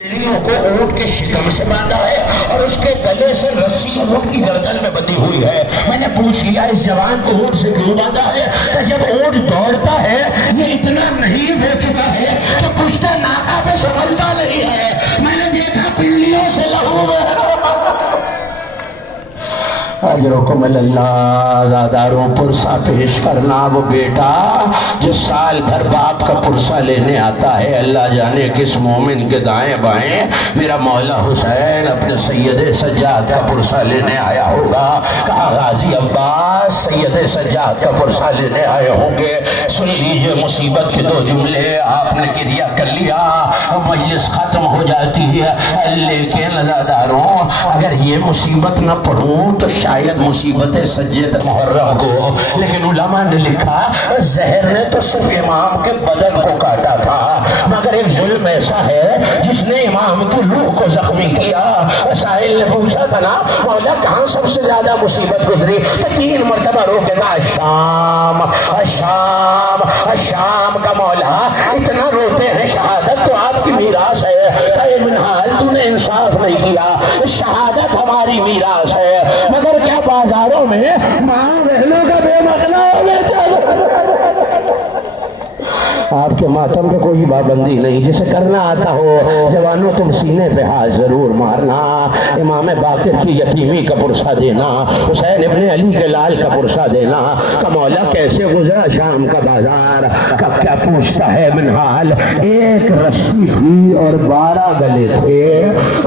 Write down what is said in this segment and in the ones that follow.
बिल्लियों को ऊंट के शिकम से बांधा है और उसके गले से रस्सी ऊंट की गर्दन में बंधी हुई है। मैंने पूछ लिया इस जवान को ऊंट से क्यों बांधा है? तो जब ऊंट दौड़ता है ये इतना नहीं दे चुका है तो कुश्ता नाका पे संभलता नहीं है। मैंने देखा बिल्लियों से लहू अजरकुम अल्लाह पुरसा पेश करना। वो बेटा जो साल भर बाप का पुरसा लेने आता है, अल्लाह जाने किस मोमिन के दाएं बाएं मेरा मौला हुसैन अपने सैयद सज्जाद का पुरसा लेने आया होगा। कहा गाजी अब्बास सैयद सज्जाद का पुरसा लेने आए होंगे। सुन लीजिए मुसीबत के दो जुमले आपने क्रिया कर लिया, मजलिस खत्म हो जाती है। लेकिन अज़ादारों अगर ये मुसीबत न पढ़ूं तो शायद मुसीबतें सज्जद मुहर्रम को। लेकिन उलमा ने लिखा जहर ने तो सिर्फ इमाम के बदन को काटा था, मगर एक जुल्म ऐसा है जिसने इमाम की रूह को जख्मी किया। साहिल ने पूछा था ना मौला कहाँ सबसे ज्यादा मुसीबत गुजरी? तो 3 मरतबा रोकेगा शाम शाम शाम का मौला इतना रोते हैं शहादत तो आपकी मीरास है। मिनहाल तूने इंसाफ नहीं किया, शहादत हमारी मीरास है, मगर क्या बाजारों में मां बहनों का बेमखना हो गया। आपके मातम पे कोई पाबंदी नहीं, जिसे करना आता हो जवानों तुम सीने पे हाथ जरूर मारना। इमाम बाकिर की यतीमी का पुरसा देना, हुसैन इब्ने अली के लाल का पुरसा देना। का मौला कैसे गुजरा शाम का बाजार? कब क्या पूछता है मिनहाल? एक रस्सी थी और 12 गले थे।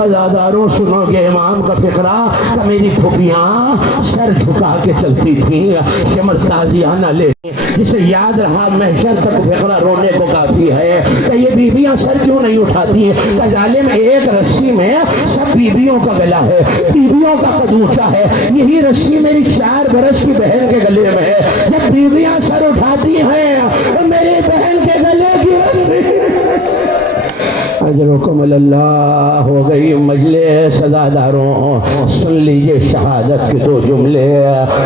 अज़ादारों सुनोगे इमाम का फिक्रा। तो मेरी फुफियाँ सर झुका के चलती थी, शिमर ताजियाना ले, जिसे याद रहा महशर तक फिक्रा रोने को काफी है। तो ये बीबियां सर क्यों नहीं उठाती हैं? तो जालिम एक रस्सी में सब बीबियों का गला है, बीबियों का कद ऊंचा है। यही रस्सी मेरी 4 बरस की बहन के गले में है। जब बीबियां सर उठाती हैं तो मेरी बहन के गले की रस्सी अजरुकुम अल्लाह हो गई। मजलिस सदादारों सुन लीजिए शहादत के 2 जुमले।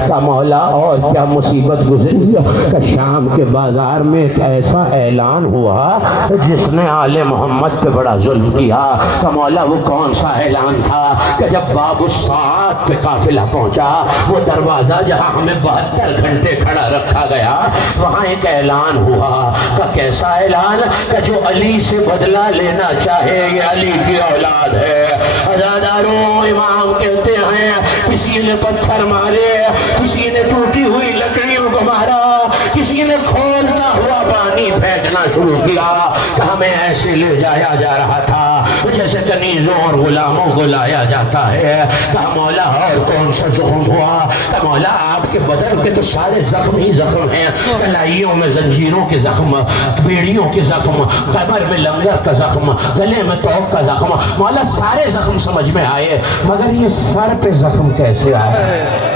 का मौला और क्या मुसीबत गुजरी? का शाम के बाजार में एक ऐसा ऐलान हुआ जिसने आले मोहम्मद पे बड़ा जुल्म किया। का मौला वो कौन सा ऐलान था? कि जब बाबू सात पे काफिला पहुंचा, वो दरवाजा जहां हमें 72 घंटे खड़ा रखा गया, वहां एक ऐलान हुआ। का कैसा ऐलान? का जो अली से बदला लेना चाहे ये अली की औलाद है। अज़ादारों इमाम कहते हैं किसी ने पत्थर मारे, किसी ने टूटी हुई लकड़ियों को मारा, किसी ने खोलता हुआ पानी फेंकना शुरू किया। हमें ऐसे ले जाया जा रहा था जैसे कनीजों और गुलामों को लाया जाता है। कहा मौला और कौन सा जुख्म हुआ? कहा मौला आपके बदन के तो सारे जख्म ही जख्म हैं। कलाइयों में जंजीरों के जख्म, बेड़ियों के जख्म, कमर में लंगर का जख्म, गले में तोप का जख्म। मौला सारे जख्म समझ में आए, मगर ये सर पे जख्म कैसे आया?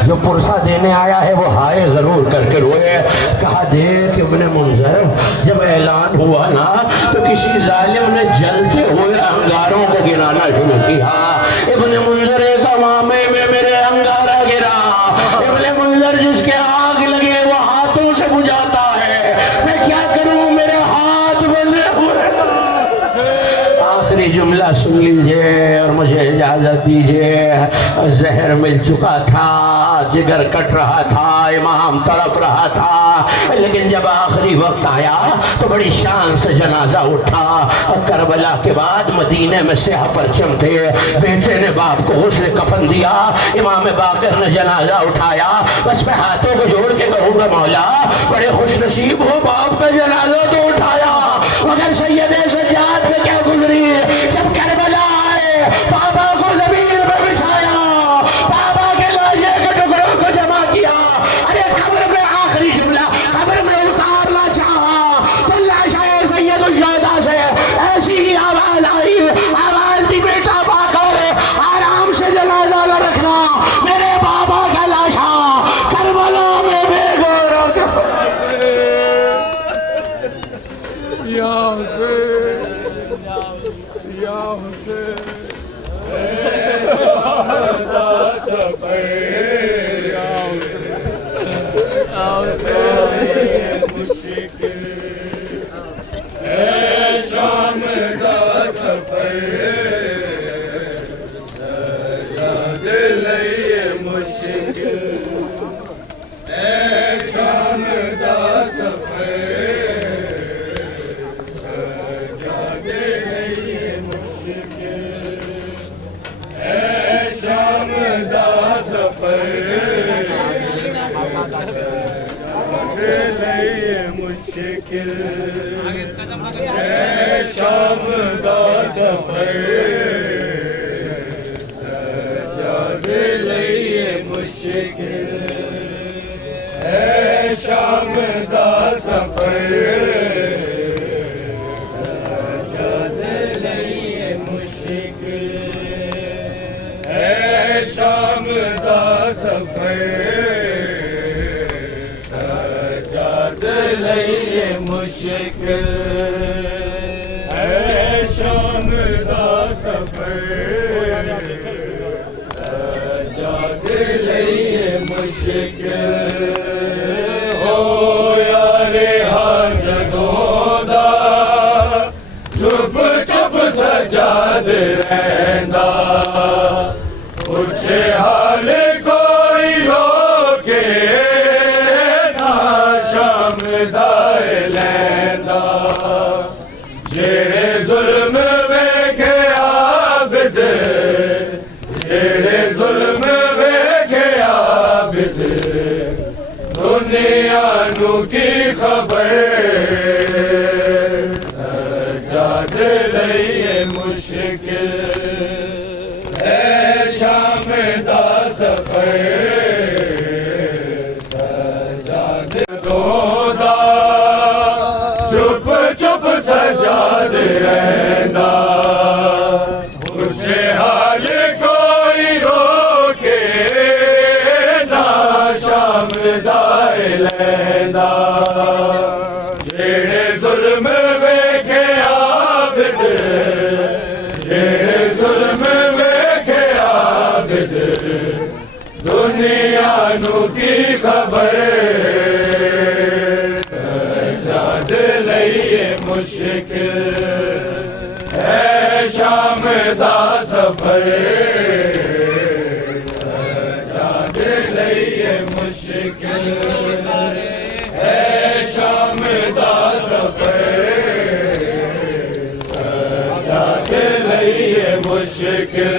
जो पुरसा देने आया है वो हाय जरूर करके रोए। कहा देख इब्ने मुंजर जब ऐलान हुआ ना तो किसी जालिम ने जलते हुए अंगारों को गिराना शुरू किया। इब्ने मुंजर एक अवामे में मेरे अंगारा गिरा। इब्ने मुंजर जिसके आग लगे वो हाथों से बुझाता है, मैं क्या करूं मेरे हाथ बंधे हुए। आखिरी जुमला सुन लीजिए और मुझे इजाजत दीजिए। जहर मिल चुका था, जिगर कट रहा था, इमाम तड़प रहा था, लेकिन जब आखिरी वक्त आया तो बड़ी शान से जनाजा उठा। और करबला के बाद मदीने में स्याह परचम थे। बेटे ने बाप को हुस्न कफन दिया, इमाम बाकिर ने जनाजा उठाया। बस मैं हाथों को जोड़ के कहूँगा मौला बड़े खुशनसीब हो, बाप का जनाजा तो उठाया, मगर सैयद सज्जाद पे क्या गुजरी? जब करबला आए बाबा को जमीन पर बिछाया, बाबा के लाशे के टुकड़ों को जमा किया। अरे कब्र में आखिरी जुमला कब्र में उतारना चाहा तो लाशाए सैयद शुहदा से ऐसी ही आवाज आई। आवाज दी बेटा बाकर आराम से जनाजा न रखना, मेरे बाबा का लाशा करबला में बेगौर शाम का सफर सजाद लई मुश्किल ए शाम दा सफर सजाद लई मुश्किल ए शाम दा सफर मुश्किल शाम दा सफर सजाद लई मुश्किल शाम दा सफर सजाद लई मुश्किल शाम दा सफर लई मुश्किल है शाम दा सफर सजाद लई मुश्किल हो यारे हाजदों दा चुप चुप सजाद रहंदा पुछे हाल कोई रोके दाए लैंदा जेड़े जुल्म वेखे आबिद जेड़े जुल्म वेखे आबिद दुनिया नू की खबर सजाद लई मुश्किल है शाम दा सफर चुप चुप सजाद रहंदा पुछे हाल कोई रोके ना शाम दाए लैंदा जेड़े जुल्म वेखे आबिद जेड़े जुल्म वेखे आबिद दुनिया नू की खबर मुश्किल है शाम दा सफर सजाद लई मुश्किल है शाम दा सफर सजाद लई मुश्किल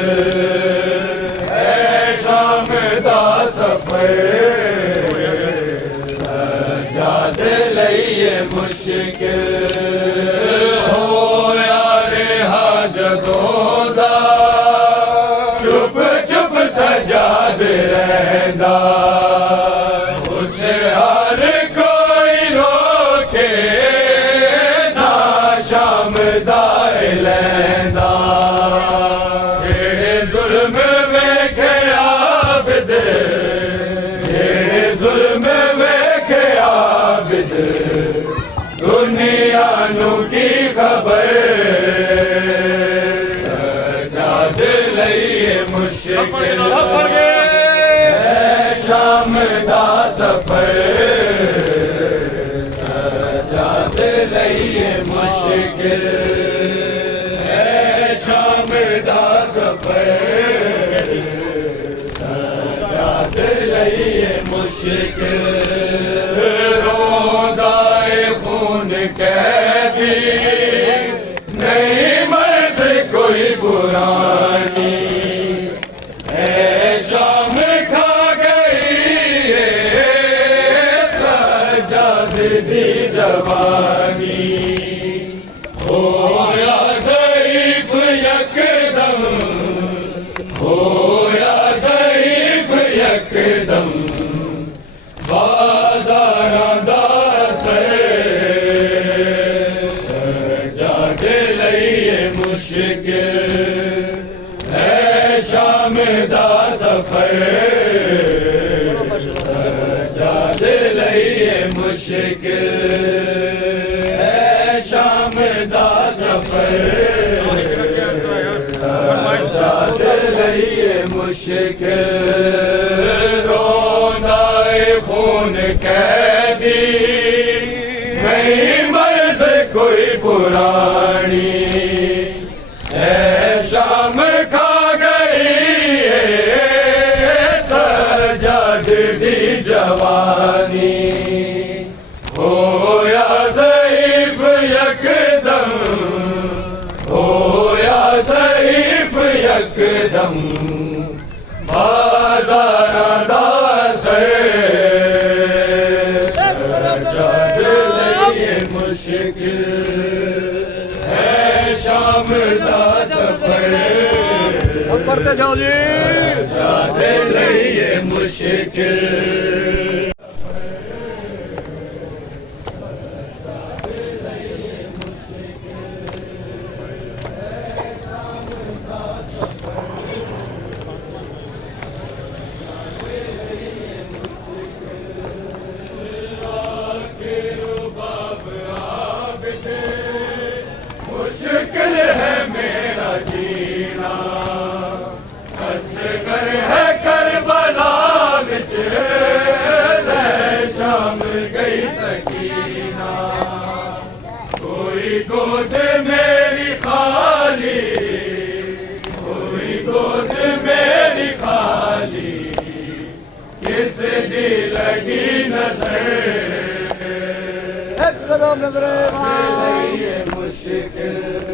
है शाम दा सफर सजाद लई मुश्किल चुप चुप सजाद रहंदा पुछे हाल कोई रोके ना शाम दाए लैंदा जेड़े जुल्म वेखे आबिद जेड़े जुल्म वेखे आबिद दुनिया नू की खबर मुश्किल है शाम दा सफर सजाद लई मुश्किल है शाम दा सफर सजाद लई मुश्किल रोदाए खून कैदी नहीं मर्ज कोई बुरानी शाम खा गई सजाद दी जवानी होया ज़ईफ़ यकदम होया ज़ईफ़ यकदम बाज़ारां दा सर सजाद लई मुश्किल है शाम दा सफर सजाद लई मुश्किल है शाम दा सफर सजाद लई मुश्किल रोंदाए खून कैदी नहीं मर्ज़ कोई पुरानी यकदम बाजार दासे सजाद लइए मुश्किल है शाम दा सफर बढ़ते जाओ जी सजाद लइए मुश्किल मुश्किल है मेरा जीना असगर है करबला विच शाम गई सकीना कोई गोद मेरी खाली कोई गोद मेरी खाली किस दी लगी नजर कदम नजरे मुश्किल